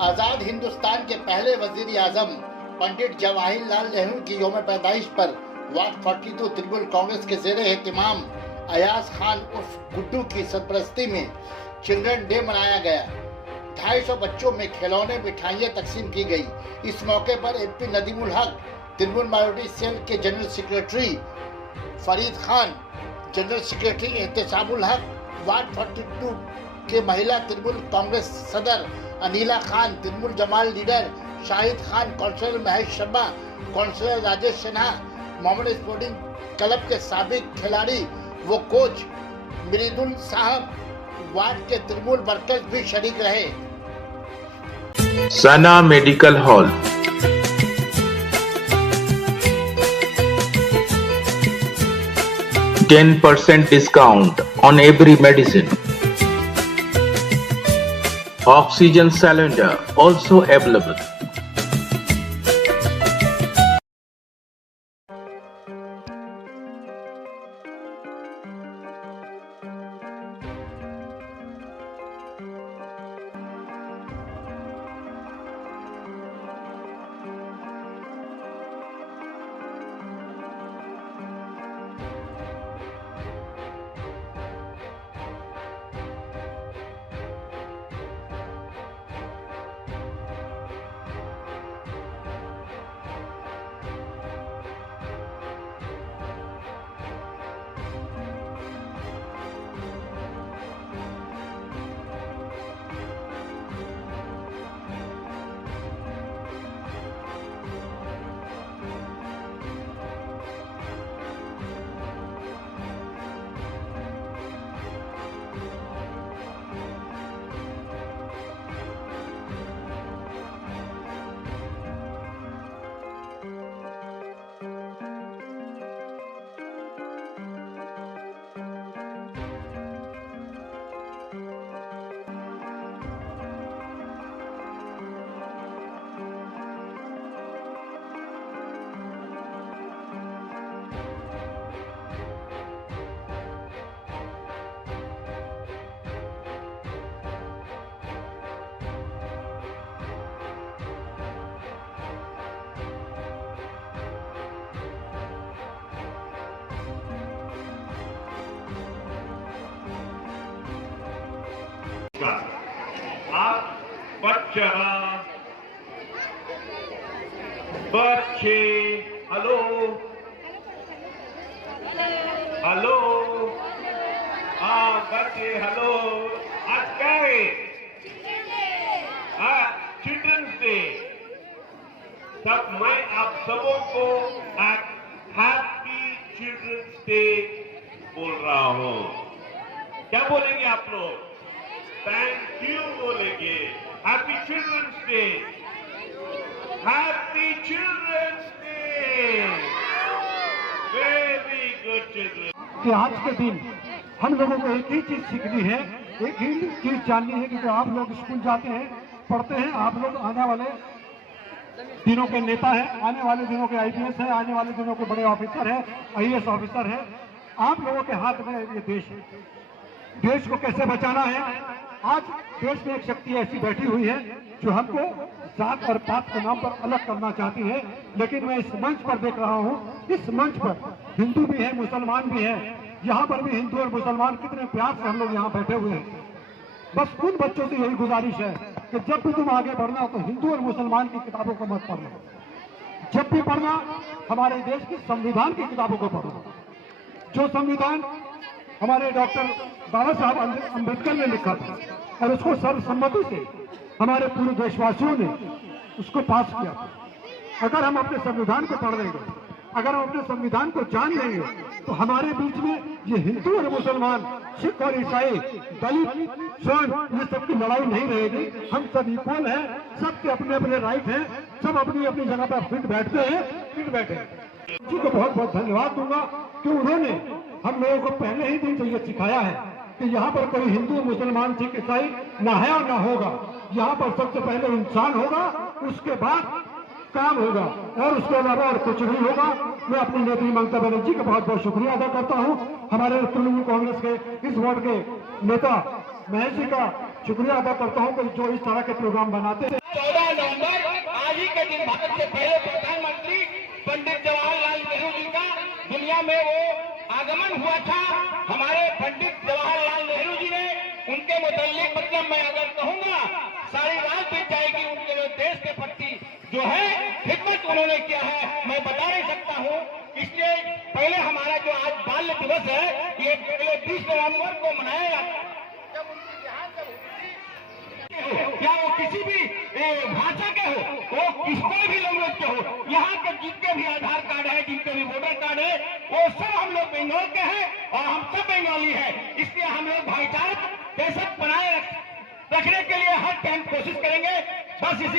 आजाद हिंदुस्तान के पहले वजीर आजम पंडित जवाहरलाल नेहरू की यौम पैदाइश पर वार्ड 42 तृणमूल कांग्रेस के ज़ेरे एहतिमाम अयाज खान उर्फ गुड्डू की सरपरस्ती में चिल्ड्रन डे मनाया गया। 250 बच्चों में खिलौने मिठाइयाँ तकसीम की गई। इस मौके पर MP Nadimul Haque, Trinamool minority cell के general secretary Farid Khan, general secretary Ehtasabul Haque, ward 42 के महिला तृणमूल कांग्रेस सदर Anila Khan, Trinamool Jamal leader Shahid Khan, councillor Mahesh Sharma, councillor Rajesh Sinha, Mohammed sporting club के साबिक खिलाड़ी व कोच मिरीदुल साहब, वार्ड के तृणमूल वर्कर्स भी शरीक रहे। सना medical hall, %10 discount on every medicine. Oxygen cylinder also available. आप बच्चे हेलो हेलो बच्चे हेलो, आज क्या है? Children's day. सब मैं आप सबों को हैप्पी चिल्ड्रंस डे बोल रहा हूँ। क्या बोलेंगे आप लोग? थैंक यू बोलेंगे। Happy children's day, happy children's day, very good children. कि आज के दिन हम लोगों को एक ही चीज सीखनी है, एक ही चीज जाननी है कि आप लोग स्कूल जाते हैं, पढ़ते हैं, आप लोग आने वाले दिनों के नेता हैं, आने वाले दिनों के IPS है, आने वाले दिनों के बड़े ऑफिसर है, IAS ऑफिसर है। आप लोगों के हाथ में ये देश है। देश को कैसे बचाना है? आज देश में एक शक्ति ऐसी बैठी हुई है जो हमको जात और पात के नाम पर अलग करना चाहती है। लेकिन मैं इस मंच पर देख रहा हूँ, इस मंच पर हिंदू भी है, मुसलमान भी है। यहाँ पर भी हिंदू और मुसलमान कितने प्यार से हम लोग यहाँ बैठे हुए हैं। बस उन बच्चों से यही गुजारिश है कि जब भी तुम आगे बढ़ना तो हिंदू और मुसलमान की किताबों को मत पढ़ना। जब भी पढ़ना हमारे देश की संविधान की किताबों को पढ़ो। जो संविधान हमारे डॉक्टर बाबा साहब अम्बेडकर ने लिखा था और उसको सर्वसम्मति से हमारे पूरे देशवासियों ने उसको पास किया था। अगर हम अपने संविधान को पढ़ लेंगे, अगर हम अपने संविधान को जान लेंगे, तो हमारे बीच में ये हिंदू और मुसलमान, सिख और ईसाई, दलित, स्वर्ण, ये सबकी लड़ाई नहीं रहेगी। हम सब इक्वल हैं, सबके अपने अपने राइट हैं, सब अपनी अपनी जगह पर फिट बैठते हैं, फिट बैठे। जी को बहुत बहुत धन्यवाद दूंगा कि उन्होंने हम लोगों को पहले ही दिन से ये सिखाया है कि यहाँ पर कोई हिंदू, मुसलमान, सिख, ईसाई ना है और ना होगा। यहाँ पर सबसे पहले इंसान होगा, उसके बाद काम होगा और उसके अलावा और कुछ नहीं होगा। मैं अपनी नेत्री ममता बनर्जी का बहुत बहुत शुक्रिया अदा करता हूँ। हमारे तृणमूल कांग्रेस के इस वार्ड के नेता महेश जी का शुक्रिया अदा करता हूँ कि जो इस तरह के प्रोग्राम बनाते हैं। के दिन भारत के पहले प्रधानमंत्री पंडित जवाहरलाल नेहरू जी का दुनिया में वो आगमन हुआ था। हमारे पंडित जवाहरलाल नेहरू जी ने उनके मुतालिक मतलब मैं अगर कहूंगा सारी रात बीत जाएगी, उनके लिए देश के प्रति जो है खिदमत उन्होंने किया है, मैं बता नहीं सकता हूँ। इसलिए पहले हमारा जो आज बाल्य दिवस है ये पहले 20 नवंबर को मनाया जाता है। जब उनकी देहांत या वो किसी भी भाषा के हो, वो किसी भी लैंग्वेज के हो, यहाँ के जितने भी आधार कार्ड है, जिनके भी वोटर कार्ड है, वो सब हम लोग बंगाल के हैं और हम सब बंगाली हैं। इसलिए हम लोग भाईचारा कैसे बनाए रखने के लिए हर टाइम कोशिश करेंगे। बस इसी